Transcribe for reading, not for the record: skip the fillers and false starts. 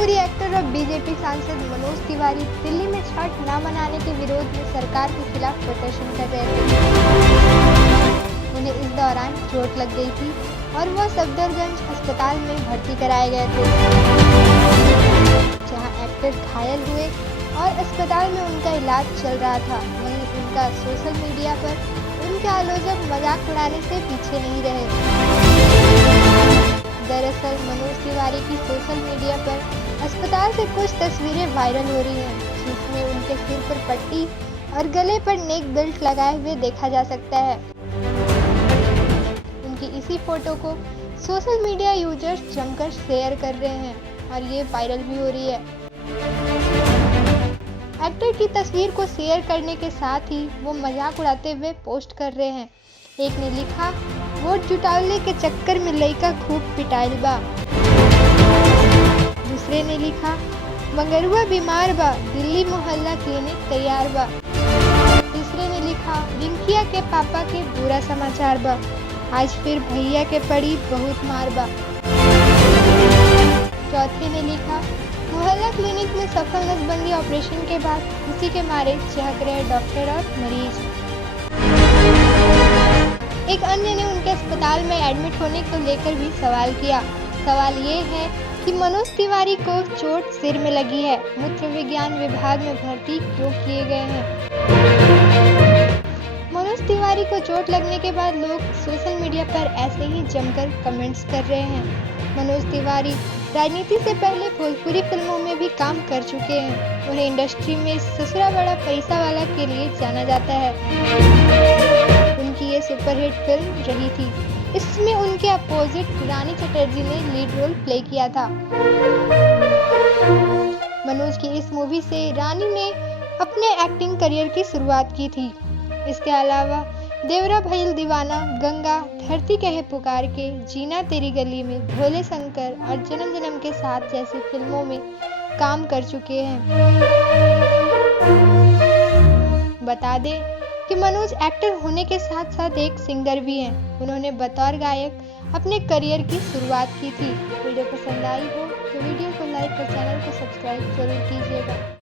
Bhojpuri actor और BJP सांसद मनोज तिवारी दिल्ली में छठ न मनाने के विरोध में सरकार के खिलाफ प्रदर्शन कर रहे थे। उन्हें इस दौरान चोट लग गई थी और वह सफदरजंग अस्पताल में भर्ती कराए गए थे, जहां एक्टर घायल हुए और अस्पताल में उनका इलाज चल रहा था। वहीं उनका सोशल मीडिया पर उनके आलोचक मजाक उड़ाने से पीछे नहीं रहे। दरअसल मनोज तिवारी की सोशल मीडिया पर अस्पताल से कुछ तस्वीरें वायरल हो रही हैं, जिसमें उनके सिर पर पट्टी और गले पर नेक बेल्ट लगाए हुए देखा जा सकता है। उनकी इसी फोटो को सोशल मीडिया यूजर्स जमकर शेयर कर रहे हैं और ये वायरल भी हो रही है। एक्टर की तस्वीर को शेयर करने के साथ ही वो मजाक उड़ाते हुए पोस्ट कर रहे हैं। एक ने लिखा, वोट जुटाने के चक्कर में लइका खूब पिटाइल बा। दूसरे ने लिखा, मंगरुआ बीमार बा, दिल्ली मोहल्ला क्लिनिक तैयार बा। तीसरे ने लिखा, रिंकिया के पापा के बुरा समाचार बा, आज फिर भैया के पड़ी बहुत मार बा। चौथे ने लिखा, मोहल्ला क्लिनिक में सफल नसबंदी ऑपरेशन के बाद खुशी के मारे चहक रहे डॉक्टर और मरीज। एक अन्य ने उनके अस्पताल में एडमिट होने को लेकर भी सवाल किया। सवाल ये है कि मनोज तिवारी को चोट सिर में लगी है, मूत्र विज्ञान विभाग में भर्ती क्यों किए गए हैं? मनोज तिवारी को चोट लगने के बाद लोग सोशल मीडिया पर ऐसे ही जमकर कमेंट्स कर रहे हैं। मनोज तिवारी राजनीति से पहले भोजपुरी फिल्मों में भी काम कर चुके हैं। उन्हें इंडस्ट्री में ससुरा बड़ा पैसा वाला के लिए जाना जाता है। उनकी ये सुपरहिट फिल्म रही थी। इसमें उनके अपोजिट रानी चटर्जी ने लीड रोल प्ले किया था। मनोज की इस मूवी से रानी ने अपने एक्टिंग करियर की शुरुआत की थी। इसके अलावा देवरा भइल दीवाना, गंगा, धरती कहे पुकार के, जीना तेरी गली में, भोले शंकर और जन्म जन्म के साथ जैसी फिल्मों में काम कर चुके हैं। बता दें कि मनोज एक्टर होने के साथ साथ एक सिंगर भी हैं। उन्होंने बतौर गायक अपने करियर की शुरुआत की थी। वीडियो पसंद आई हो तो वीडियो को लाइक और चैनल को सब्सक्राइब जरूर कीजिएगा।